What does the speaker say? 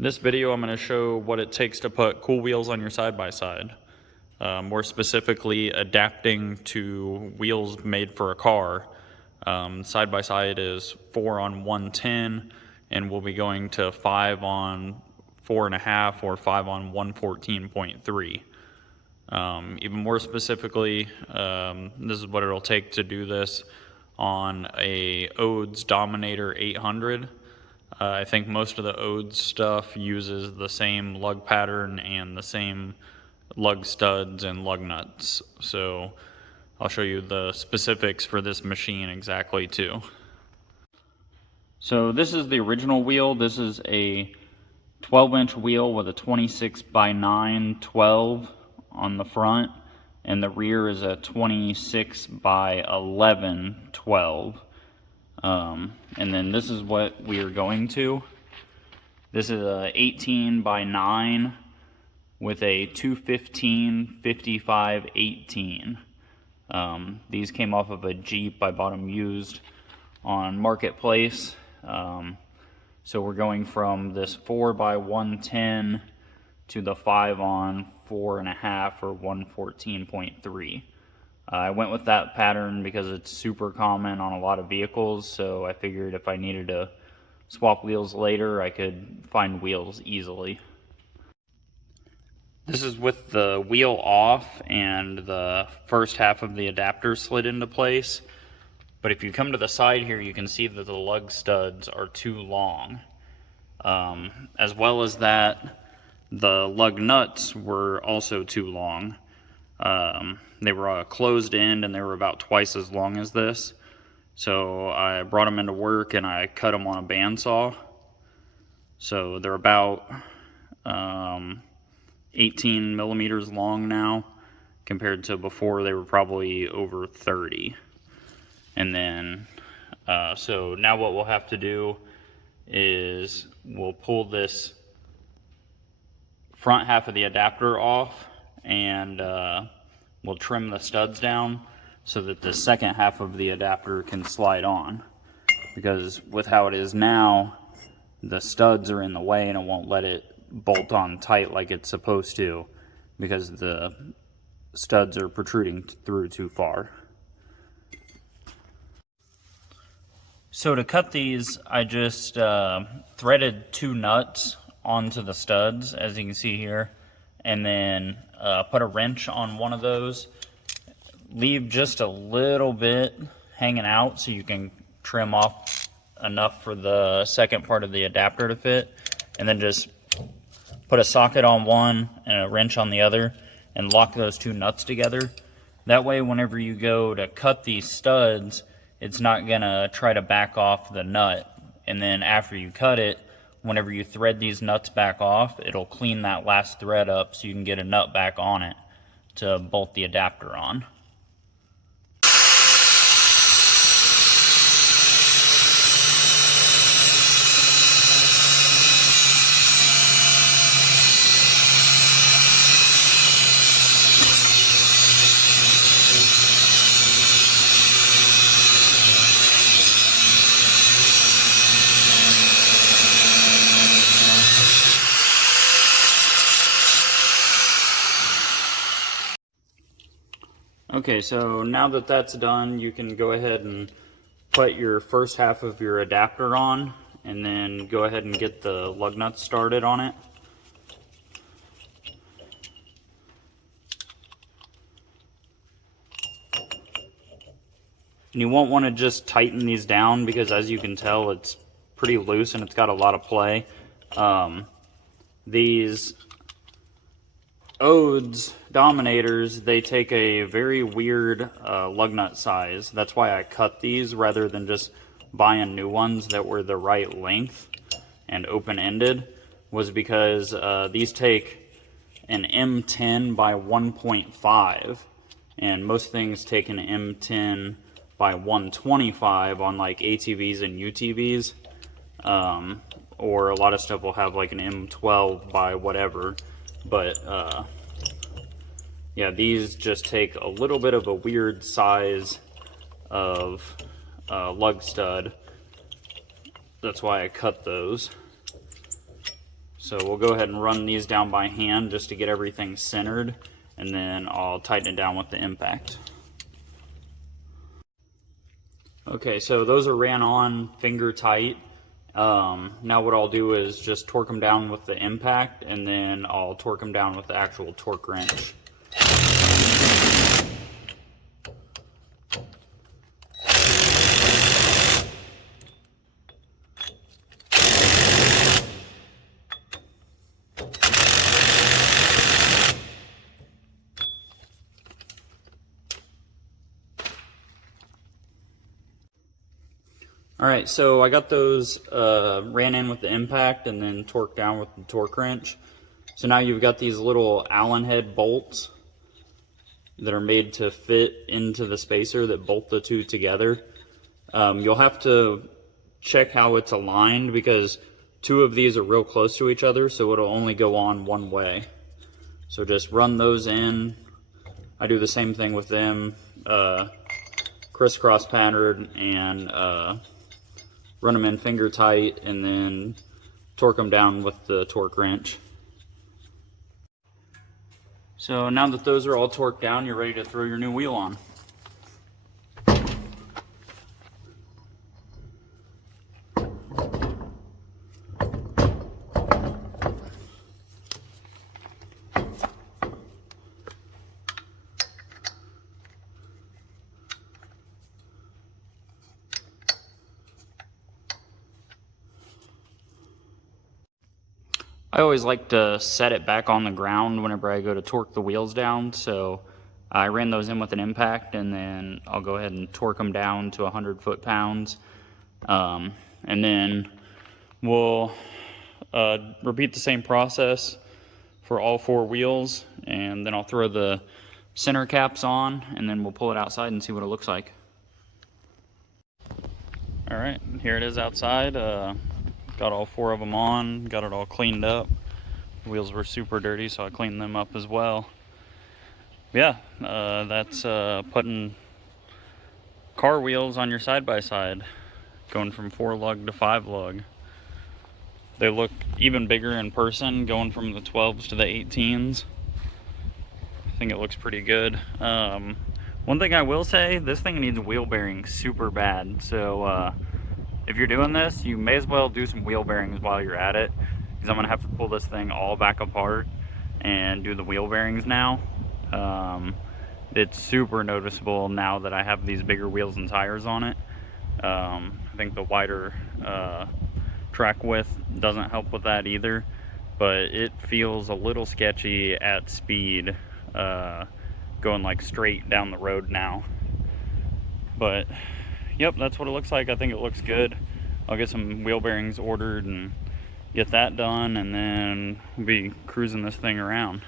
In this video, I'm going to show what it takes to put cool wheels on your side-by-side. More specifically, adapting to wheels made for a car. Side-by-side is 4 on 110, and we'll be going to 5 on 4.5 or 5 on 114.3. Even more specifically, this is what it'll take to do this on a Odes Dominator 800. I think most of the Odes stuff uses the same lug pattern and the same lug studs and lug nuts. So I'll show you the specifics for this machine exactly too. So this is the original wheel. This is a 12-inch wheel with a 26x9 12 on the front, and the rear is a 26x11 12. And then this is what we are going to. This is a 18x9 with a 215/55/18. These came off of a Jeep. I bought them used on Marketplace. So we're going from this 4x110 to the 5 on 4.5 or 114.3. I went with that pattern because it's super common on a lot of vehicles, so I figured if I needed to swap wheels later, I could find wheels easily. This is with the wheel off and the first half of the adapter slid into place. But if you come to the side here, you can see that the lug studs are too long. As well as that, the lug nuts were also too long. They were a closed end and they were about twice as long as this. So I brought them into work and I cut them on a bandsaw. So they're about 18 millimeters long now, compared to before they were probably over 30. And then, so now what we'll have to do is we'll pull this front half of the adapter off, and we'll trim the studs down so that the second half of the adapter can slide on. Because with how it is now, the studs are in the way and it won't let it bolt on tight like it's supposed to, because the studs are protruding through too far. So to cut these, I just threaded 2 nuts onto the studs, as you can see here, and then put a wrench on one of those. Leave just a little bit hanging out so you can trim off enough for the second part of the adapter to fit, and then just put a socket on one and a wrench on the other and lock those 2 nuts together. That way, whenever you go to cut these studs, it's not gonna try to back off the nut. And then after you cut it, whenever you thread these nuts back off, it'll clean that last thread up so you can get a nut back on it to bolt the adapter on. Okay, so now that that's done, you can go ahead and put your first half of your adapter on, and then go ahead and get the lug nuts started on it. And you won't want to just tighten these down, because as you can tell, it's pretty loose and it's got a lot of play. These Odes Dominators, they take a very weird lug nut size. That's why I cut these rather than just buying new ones that were the right length and open-ended, was because these take an M10 by 1.5, and most things take an M10 by 125 on like ATVs and UTVs, or a lot of stuff will have like an M12 by whatever. But yeah, these just take a little bit of a weird size of lug stud. That's why I cut those. So we'll go ahead and run these down by hand just to get everything centered, and then I'll tighten it down with the impact. Okay, so those are ran on finger tight. Now what I'll do is just torque them down with the impact, and then I'll torque them down with the actual torque wrench. Alright, so I got those ran in with the impact and then torqued down with the torque wrench. So now you've got these little Allen head bolts that are made to fit into the spacer that bolt the two together. You'll have to check how it's aligned because two of these are real close to each other, so it'll only go on one way. So just run those in. I do the same thing with them, crisscross pattern, and run them in finger tight and then torque them down with the torque wrench. So now that those are all torqued down, you're ready to throw your new wheel on. I always like to set it back on the ground whenever I go to torque the wheels down, so I ran those in with an impact, and then I'll go ahead and torque them down to 100 foot-pounds. And then we'll repeat the same process for all four wheels, and then I'll throw the center caps on, and then we'll pull it outside and see what it looks like. All right, here it is outside. Got all four of them on, got it all cleaned up. The wheels were super dirty, so I cleaned them up as well. Yeah, that's putting car wheels on your side-by-side, going from 4-lug to 5-lug. They look even bigger in person, going from the 12s to the 18s. I think it looks pretty good. One thing I will say, this thing needs wheel bearings super bad, so if you're doing this, you may as well do some wheel bearings while you're at it, because I'm going to have to pull this thing all back apart and do the wheel bearings now. It's super noticeable now that I have these bigger wheels and tires on it. I think the wider track width doesn't help with that either, but it feels a little sketchy at speed going like straight down the road now. But yep, that's what it looks like. I think it looks good. I'll get some wheel bearings ordered and get that done, and then we'll be cruising this thing around.